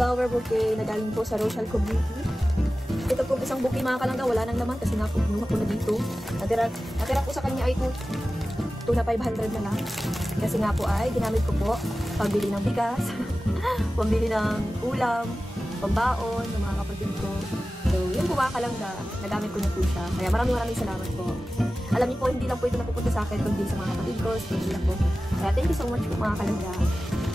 flower bouquet na galing po sa Rochelle Beauty. Ito po isang bouquet mga kalangga, wala nang laman kasi napunuha ko na dito. Natira po sa kanya ay 2 na 500 na lang. Kasi nga po ay ginamit ko po pambili ng bigas, pambili ng ulam, pambaon ng mga kapatid ko. So, yun po mga kalangga, nagamit ko na po siya. Kaya maraming salamat po. Alam niyo po, hindi lang po ito napupunta sa akin, kundi sa mga kapatid ko, so hindi lang po. Kaya thank you so much po mga kalangga.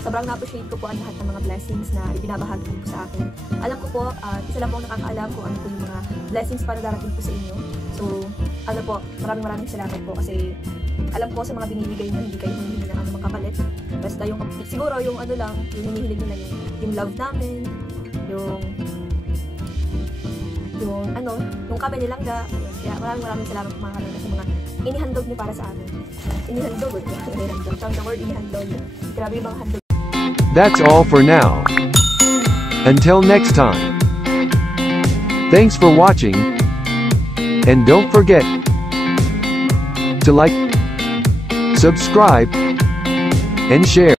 Sobrang na-appreciate ko po ang lahat ng mga blessings na ibinabahagi po sa akin. Alam ko po, isa lang po nakakaalam kung ano po yung mga blessings para darating po sa inyo. So, ano po, maraming salamat po kasi alam ko sa mga binibigay niyo, hindi kayo humihingi ng ano magkapalit. Basta yung, siguro yung ano lang, yung hinihiling nila yung love namin, yung ano, yung kami nilang ga. Kaya maraming salamat po mga kalangga sa mga inihandog niyo para sa amin. Inihandog, inihandog. Tsang the word inihandog. Grabe yung mga handog. That's all for now. Until next time. Thanks for watching. And don't forget to like, subscribe, and share.